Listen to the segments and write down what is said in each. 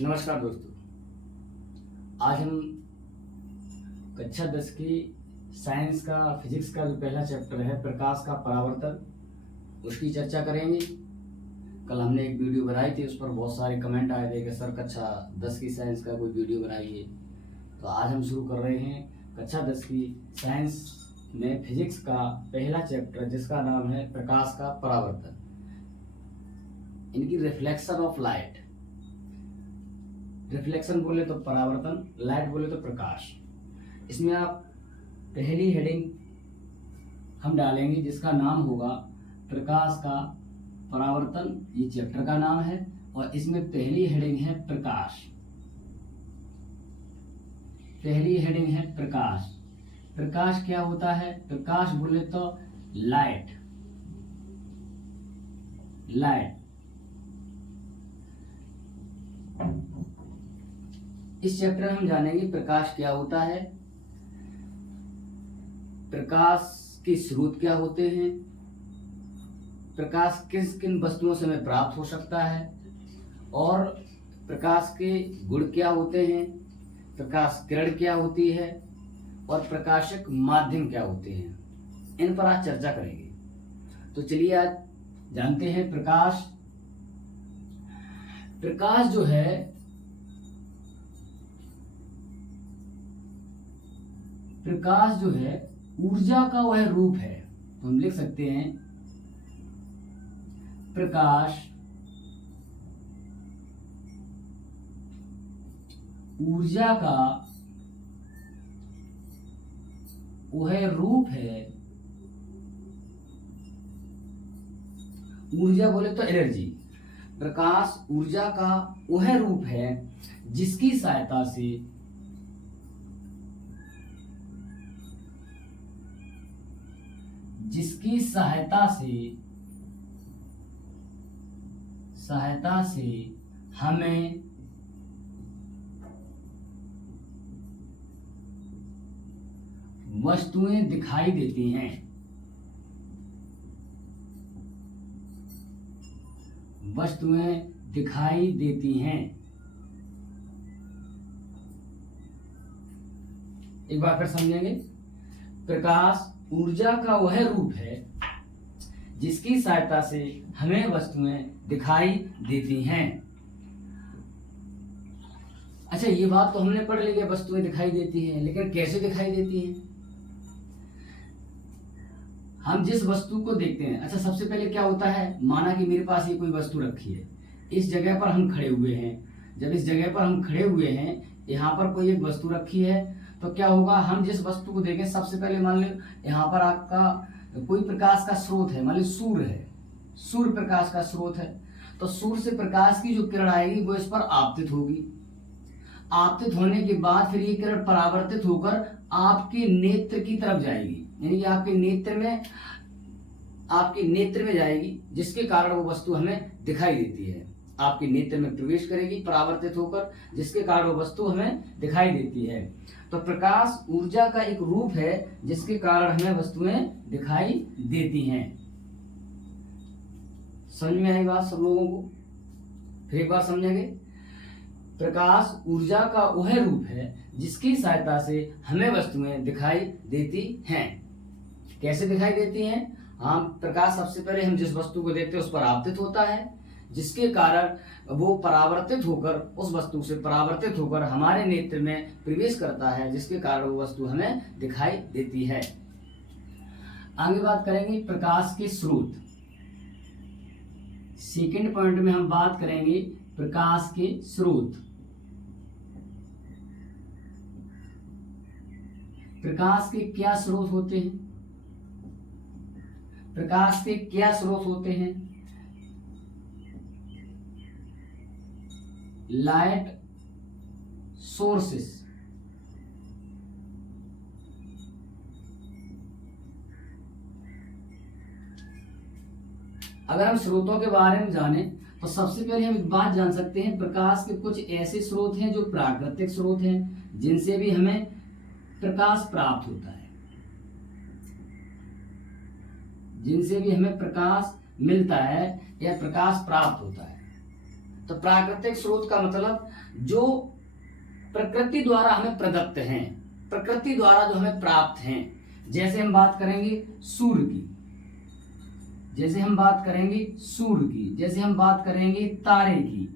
नमस्कार दोस्तों। आज हम कक्षा 10 की साइंस का फिजिक्स का जो पहला चैप्टर है प्रकाश का परावर्तन उसकी चर्चा करेंगे। कल हमने एक वीडियो बनाई थी, उस पर बहुत सारे कमेंट आए थे कि सर कक्षा 10 की साइंस का कोई वीडियो बनाइए। तो आज हम शुरू कर रहे हैं कक्षा 10 की साइंस में फिजिक्स का पहला चैप्टर जिसका नाम है प्रकाश का परावर्तन, इनकी रिफ्लेक्शन ऑफ लाइट। रिफ्लेक्शन बोले तो परावर्तन, लाइट बोले तो प्रकाश। इसमें आप पहली हेडिंग हम डालेंगे जिसका नाम होगा प्रकाश का परावर्तन। ये चैप्टर का नाम है और इसमें पहली हेडिंग है प्रकाश। पहली हेडिंग है प्रकाश। प्रकाश क्या होता है? प्रकाश बोले तो लाइट। लाइट इस चैप्टर में हम जानेंगे प्रकाश क्या होता है, प्रकाश के स्रोत क्या होते हैं, प्रकाश किस किन वस्तुओं से हमें प्राप्त हो सकता है और प्रकाश के गुण क्या होते हैं, प्रकाश किरण क्या होती है और प्रकाशक माध्यम क्या होते हैं। इन पर आज चर्चा करेंगे। तो चलिए आज जानते हैं प्रकाश। प्रकाश जो है, प्रकाश जो है ऊर्जा का वह रूप है। तो हम लिख सकते हैं प्रकाश ऊर्जा का वह रूप है। ऊर्जा बोले तो एनर्जी। प्रकाश ऊर्जा का वह रूप है जिसकी सहायता से हमें वस्तुएं दिखाई देती हैं। वस्तुएं दिखाई देती हैं। एक बार फिर समझेंगे। प्रकाश ऊर्जा का वह रूप है जिसकी सहायता से हमें वस्तुएं दिखाई देती हैं। अच्छा, ये बात तो हमने पढ़ ली कि वस्तुएं दिखाई देती हैं, लेकिन कैसे दिखाई देती हैं? हम जिस वस्तु को देखते हैं, अच्छा सबसे पहले क्या होता है, माना कि मेरे पास ये कोई वस्तु रखी है, इस जगह पर हम खड़े हुए हैं। जब इस जगह पर हम खड़े हुए हैं, यहाँ पर कोई एक वस्तु रखी है, तो क्या होगा, हम जिस वस्तु को देखें, सबसे पहले मान लो यहाँ पर आपका कोई प्रकाश का स्रोत है, मान लो सूर्य है, सूर्य प्रकाश का स्रोत है। तो सूर्य से प्रकाश की जो किरण आएगी वो इस पर आपतित होगी। आपतित होने के बाद फिर ये किरण परावर्तित होकर आपके नेत्र की तरफ जाएगी, यानी कि आपके नेत्र में जाएगी, जिसके कारण वो वस्तु हमें दिखाई देती है। आपके नेत्र में प्रवेश करेगी परावर्तित होकर, जिसके कारण वो वस्तु हमें दिखाई देती है। तो प्रकाश ऊर्जा का एक रूप है जिसके कारण हमें वस्तुएं दिखाई देती हैं। समझ में आई बात सब लोगों को? फिर एक बार समझेंगे। प्रकाश ऊर्जा का वह रूप है जिसकी सहायता से हमें वस्तुएं दिखाई देती हैं। कैसे दिखाई देती हैं? हम प्रकाश सबसे पहले हम जिस वस्तु को देखते हैं उस पर आपतित होता है, जिसके कारण वो परावर्तित होकर, उस वस्तु से परावर्तित होकर हमारे नेत्र में प्रवेश करता है, जिसके कारण वो वस्तु हमें दिखाई देती है। आगे बात करेंगे प्रकाश के स्रोत। सेकंड पॉइंट में हम बात करेंगे प्रकाश के स्रोत। प्रकाश के क्या स्रोत होते हैं? प्रकाश के क्या स्रोत होते हैं? Light sources. अगर हम स्रोतों के बारे में जाने तो सबसे पहले हम एक बात जान सकते हैं, प्रकाश के कुछ ऐसे स्रोत हैं जो प्राकृतिक स्रोत हैं, जिनसे भी हमें प्रकाश प्राप्त होता है, जिनसे भी हमें प्रकाश मिलता है या प्रकाश प्राप्त होता है। तो प्राकृतिक स्रोत का मतलब जो प्रकृति द्वारा हमें प्रदत्त हैं, प्रकृति द्वारा जो हमें प्राप्त हैं। जैसे हम बात करेंगे सूर्य की, जैसे हम बात करेंगे सूर्य की, जैसे हम बात करेंगे तारे की।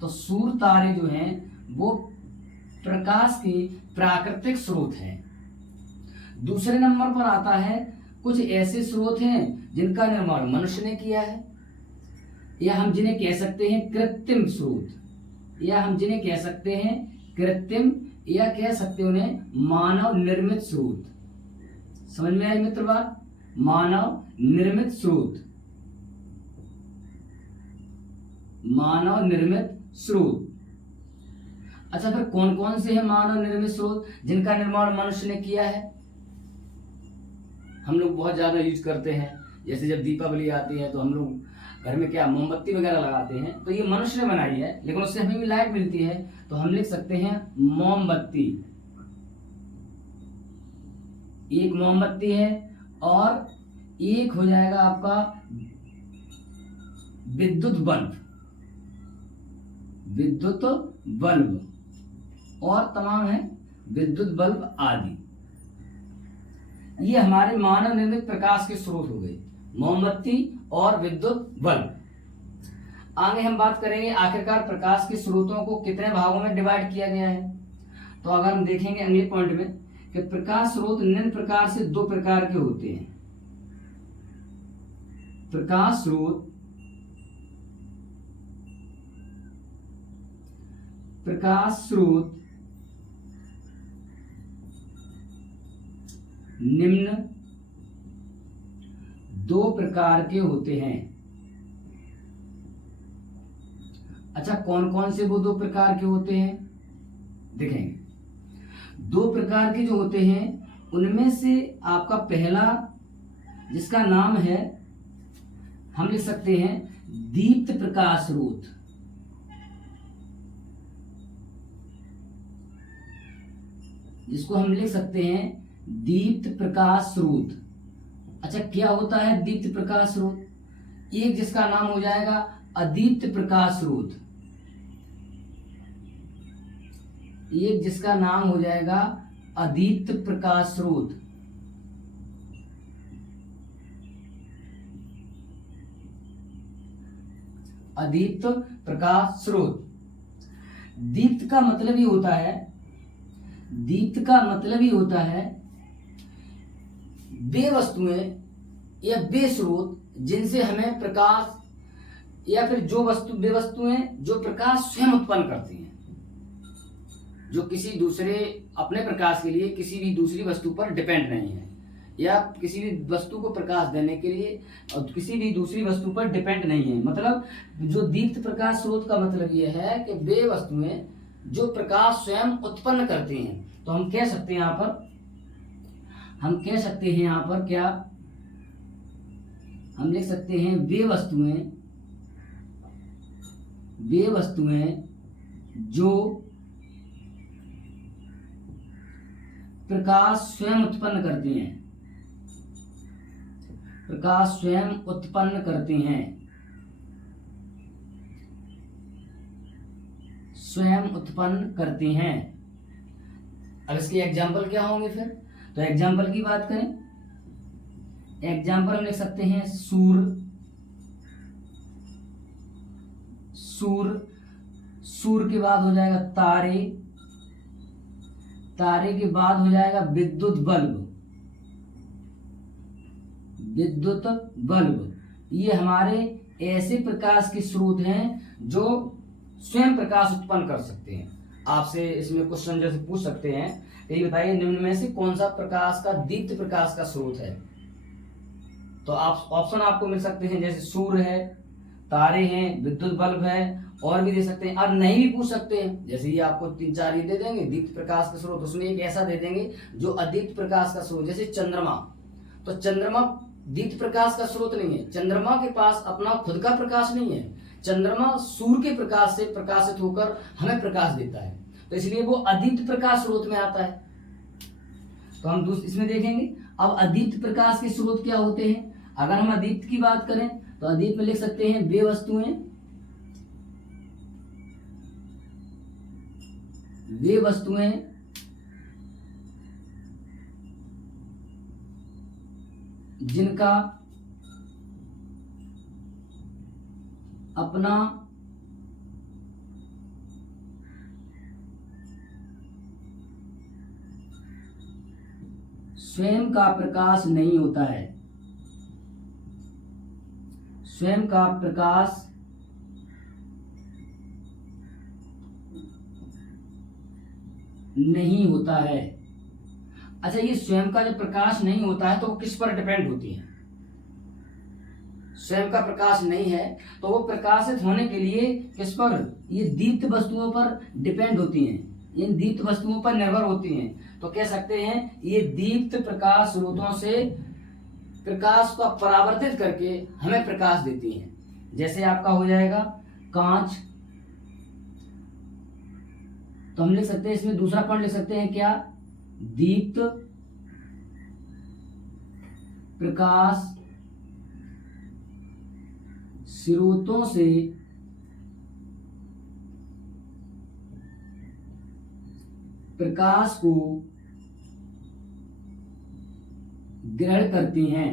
तो सूर्य तारे जो हैं वो प्रकाश के प्राकृतिक स्रोत हैं। दूसरे नंबर पर आता है कुछ ऐसे स्रोत हैं जिनका निर्माण मनुष्य ने किया है, या हम जिन्हें कह सकते हैं कृत्रिम स्रोत, या हम जिन्हें कह सकते हैं कृत्रिम, या कह सकते हैं उन्हें मानव निर्मित स्रोत। समझ में आई मित्र बात? मानव निर्मित स्रोत, मानव निर्मित स्रोत। अच्छा, फिर कौन कौन से हैं मानव निर्मित स्रोत जिनका निर्माण मनुष्य ने किया है? हम लोग बहुत ज्यादा यूज करते हैं, जैसे जब दीपावली आती है तो हम लोग घर में क्या मोमबत्ती वगैरह लगाते हैं, तो ये मनुष्य ने बनाई है, लेकिन उससे हमें भी लाइट मिलती है, तो हम लिख सकते हैं मोमबत्ती। एक मोमबत्ती है, और एक हो जाएगा आपका विद्युत बल्ब, विद्युत बल्ब, और तमाम है विद्युत बल्ब आदि। ये हमारे मानव निर्मित प्रकाश के स्रोत हो गए, मोमबत्ती और विद्युत बल्ब। आगे हम बात करेंगे आखिरकार प्रकाश के स्रोतों को कितने भागों में डिवाइड किया गया है। तो अगर हम देखेंगे अगले पॉइंट में कि प्रकाश स्रोत निम्न प्रकार से दो प्रकार के होते हैं। प्रकाश स्रोत, प्रकाश स्रोत निम्न दो प्रकार के होते हैं। अच्छा, कौन कौन से वो दो प्रकार के होते हैं देखेंगे। दो प्रकार के जो होते हैं उनमें से आपका पहला जिसका नाम है, हम लिख सकते हैं दीप्त प्रकाश स्रोत। जिसको हम लिख सकते हैं दीप्त प्रकाश स्रोत। अच्छा, क्या होता है दीप्त प्रकाश स्रोत? एक जिसका नाम हो जाएगा अदीप्त प्रकाश स्रोत, एक जिसका नाम हो जाएगा अदीप्त प्रकाश स्रोत। अदीप्त प्रकाश स्रोत। दीप्त का मतलब ही होता है, दीप्त का मतलब ही होता है वे वस्तुएं या वे स्रोत जिनसे हमें प्रकाश, या फिर जो वे वस्तुएं जो प्रकाश स्वयं उत्पन्न करती हैं, जो किसी दूसरे अपने प्रकाश के लिए किसी भी दूसरी वस्तु पर डिपेंड नहीं है, या किसी भी वस्तु को प्रकाश देने के लिए और किसी भी दूसरी वस्तु पर डिपेंड नहीं है। मतलब जो दीप्त प्रकाश स्रोत का मतलब यह है कि वे वस्तुएं जो प्रकाश स्वयं उत्पन्न करती हैं। तो हम कह सकते हैं यहाँ पर, हम कह सकते हैं यहाँ पर क्या, हम लिख सकते हैं वे वस्तुएं जो प्रकाश स्वयं उत्पन्न करती हैं, प्रकाश स्वयं उत्पन्न करती हैं, स्वयं उत्पन्न करती हैं। अब इसके एग्जाम्पल क्या होंगे फिर? तो एग्जाम्पल की बात करें, एग्जाम्पल हम लिख सकते हैं सूर्य, सूर्य के बाद हो जाएगा तारे, तारे के बाद हो जाएगा विद्युत बल्ब, विद्युत बल्ब। ये हमारे ऐसे प्रकाश के स्रोत हैं जो स्वयं प्रकाश उत्पन्न कर सकते हैं। आपसे इसमें क्वेश्चन जैसे पूछ सकते हैं, ये बताइए निम्न में से कौन सा प्रकाश का दीप्त प्रकाश का स्रोत है? तो आप ऑप्शन आपको मिल सकते हैं, जैसे सूर्य है, तारे हैं, विद्युत बल्ब है, और भी दे सकते हैं। अब नहीं भी पूछ सकते हैं, जैसे ये आपको 3-4 ये दे देंगे दीप्त प्रकाश का स्रोत, उसमें एक ऐसा दे देंगे जो अदीप्त प्रकाश का स्रोत, जैसे चंद्रमा। तो चंद्रमा दीप्त प्रकाश का स्रोत नहीं है, चंद्रमा के पास अपना खुद का प्रकाश नहीं है, चंद्रमा सूर्य के प्रकाश से प्रकाशित होकर हमें प्रकाश देता है, तो इसलिए वो अदीप्त प्रकाश स्रोत में आता है। तो हम इसमें देखेंगे अब अदीप्त प्रकाश के स्रोत क्या होते हैं। अगर हम अदीप्त की बात करें तो अदीप्त में लिख सकते हैं वे वस्तुएं वे वस्तुएं जिनका अपना स्वयं का प्रकाश नहीं होता है, स्वयं का प्रकाश नहीं होता है। अच्छा, ये स्वयं का जब प्रकाश नहीं होता है तो वो किस पर डिपेंड होती है? स्वयं का प्रकाश नहीं है तो वो प्रकाशित होने के लिए किस पर? ये दीप्त वस्तुओं पर डिपेंड होती हैं, इन दीप्त वस्तुओं पर निर्भर होती हैं। तो कह सकते हैं ये दीप्त प्रकाश स्रोतों से प्रकाश को परावर्तित करके हमें प्रकाश देती हैं। जैसे आपका हो जाएगा कांच, तो हम लिख सकते हैं इसमें दूसरा पॉइंट लिख सकते हैं क्या? दीप्त प्रकाश स्रोतों से प्रकाश को ग्रहण करती हैं।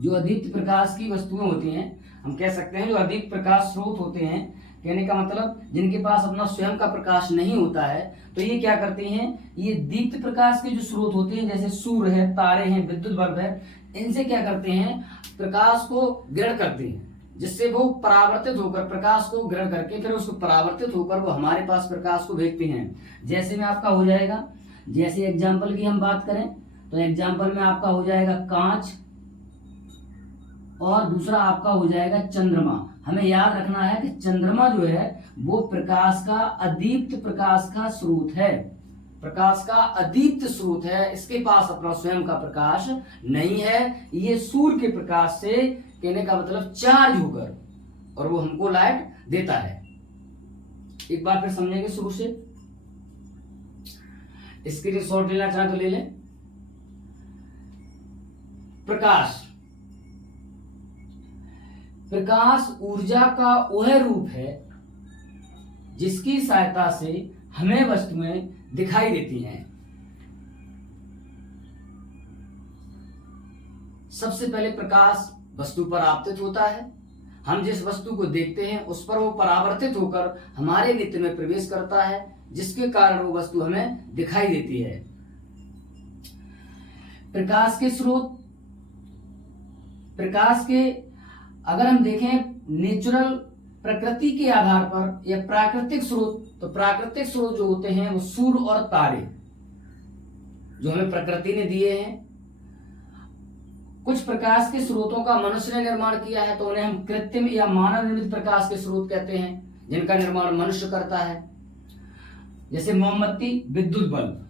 जो अदीप्त प्रकाश की वस्तुएं होती हैं, हम कह सकते हैं जो अदीप्त प्रकाश स्रोत होते हैं, कहने का मतलब जिनके पास अपना स्वयं का प्रकाश नहीं होता है, तो ये क्या करती हैं? ये दीप्त प्रकाश के जो स्रोत होते हैं, जैसे सूर्य है, तारे हैं, विद्युत बल्ब है, इनसे क्या करते हैं? प्रकाश को ग्रहण करते हैं, जिससे वो परावर्तित होकर प्रकाश को ग्रहण करके फिर उसको परावर्तित होकर वो हमारे पास प्रकाश को भेजते हैं। जैसे में आपका हो जाएगा, जैसे एग्जाम्पल की हम बात करें तो एग्जाम्पल में आपका हो जाएगा कांच और दूसरा आपका हो जाएगा चंद्रमा। हमें याद रखना है कि चंद्रमा जो है वो प्रकाश का अदीप्त प्रकाश का स्रोत है, प्रकाश का अदीप्त स्रोत है, इसके पास अपना स्वयं का प्रकाश नहीं है। ये सूर्य के प्रकाश से, कहने का मतलब चार्ज होकर, और वो हमको लाइट देता है। एक बार फिर समझेंगे शुरू से। इसके लिए शॉर्ट लेना चाहे तो ले लें। प्रकाश, प्रकाश ऊर्जा का वह रूप है जिसकी सहायता से हमें वस्तुएं दिखाई देती हैं। सबसे पहले प्रकाश वस्तु पर आपतित होता है, हम जिस वस्तु को देखते हैं उस पर वो परावर्तित होकर हमारे नेत्र में प्रवेश करता है, जिसके कारण वो वस्तु हमें दिखाई देती है। प्रकाश के स्रोत, प्रकाश के अगर हम देखें नेचुरल प्रकृति के आधार पर या प्राकृतिक स्रोत, तो प्राकृतिक स्रोत जो होते हैं वो सूर्य और तारे जो हमें प्रकृति ने दिए हैं। कुछ प्रकाश के स्रोतों का मनुष्य ने निर्माण किया है, तो उन्हें हम कृत्रिम या मानव निर्मित प्रकाश के स्रोत कहते हैं, जिनका निर्माण मनुष्य करता है। जैसे मोमबत्ती, विद्युत बल्ब।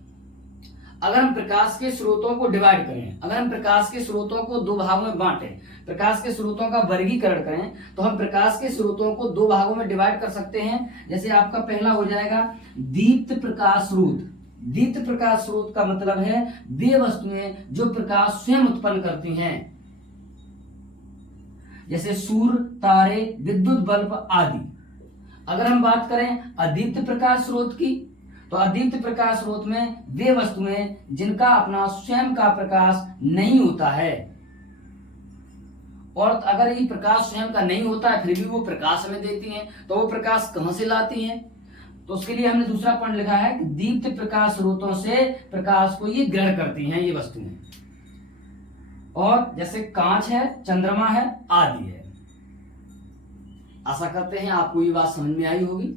अगर हम प्रकाश के स्रोतों को डिवाइड करें, अगर हम प्रकाश के स्रोतों को दो भागों में बांटें, प्रकाश के स्रोतों का वर्गीकरण करें, तो हम प्रकाश के स्रोतों को दो भागों में डिवाइड कर सकते हैं। जैसे आपका पहला हो जाएगा दीप्त प्रकाश स्रोत। दीप्त प्रकाश स्रोत का मतलब है वे वस्तुएं जो प्रकाश स्वयं उत्पन्न करती हैं, जैसे सूर्य, तारे, विद्युत बल्ब आदि। अगर हम बात करें अदीप्त प्रकाश स्रोत की, तो अदीप्त प्रकाश स्रोत में वे वस्तुएं जिनका अपना स्वयं का प्रकाश नहीं होता है, और अगर ये प्रकाश स्वयं का नहीं होता है फिर भी वो प्रकाश हमें देती हैं, तो वो प्रकाश कहां से लाती हैं? तो उसके लिए हमने दूसरा पॉइंट लिखा है कि दीप्त प्रकाश स्रोतों से प्रकाश को ये ग्रहण करती हैं ये वस्तुएं, और जैसे कांच है, चंद्रमा है आदि है। आशा करते हैं आपको ये बात समझ में आई होगी।